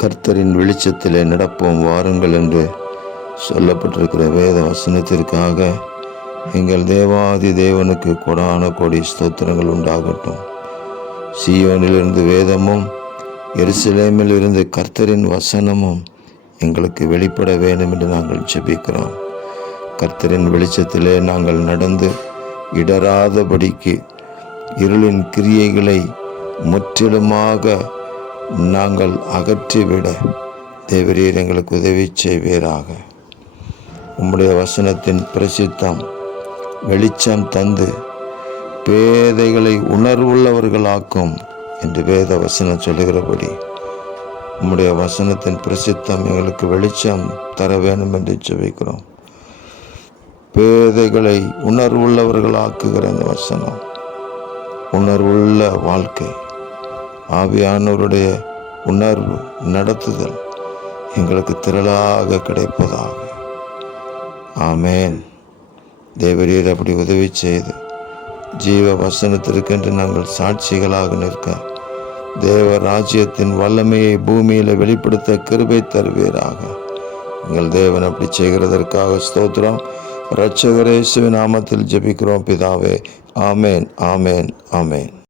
கர்த்தரின் வெளிச்சத்திலே நடப்போம் வாருங்கள் என்று சொல்லப்பட்டிருக்கிற வேத வசனத்திற்காக எங்கள் தேவாதி தேவனுக்கு கொடான கோடி ஸ்தோத்திரங்கள் உண்டாகட்டும். சீயோனிலிருந்து வேதமும் எருசலேமில் இருந்து கர்த்தரின் வசனமும் எங்களுக்கு வெளிப்பட வேண்டும் என்று நாங்கள் ஜெபிக்கிறோம். கர்த்தரின் வெளிச்சத்திலே நாங்கள் நடந்து இடராதபடிக்கு இருளின் கிரியைகளை முற்றிலுமாக நாங்கள் அகற்றிவிட தேவரீர் எங்களுக்கு உதவி செய்வீராக. உம்முடைய வசனத்தின் பிரசித்தம் வெளிச்சம் தந்து பேதைகளை உணர்வுள்ளவர்களாக்கும் என்று வேத வசனம் சொல்லுகிறபடி உம்முடைய வசனத்தின் பிரசித்தம் எங்களுக்கு வெளிச்சம் தர வேண்டும் என்று ஜெபிக்கிறோம். பேதைகளை உணர்வுள்ளவர்களாக்குகிற அந்த வசனம், உணர்வுள்ள வாழ்க்கை, ஆவியானவருடைய உணர்வு நடத்துதல் எங்களுக்கு திரளாக கிடைப்பதாக. ஆமேன். தேவரீர் அப்படி உதவி செய்து ஜீவ வசனத்திற்கென்று நாங்கள் சாட்சிகளாக நிற்க தேவ ராஜ்யத்தின் வல்லமையை பூமியில் வெளிப்படுத்த கிருபை தருவீராக. எங்கள் தேவன் அப்படி செய்கிறதற்காக ஸ்தோத்திரம். இரட்சகர் இயேசுவின் நாமத்தில் ஜெபிக்கிறோம் பிதாவே. ஆமேன், ஆமேன், ஆமேன்.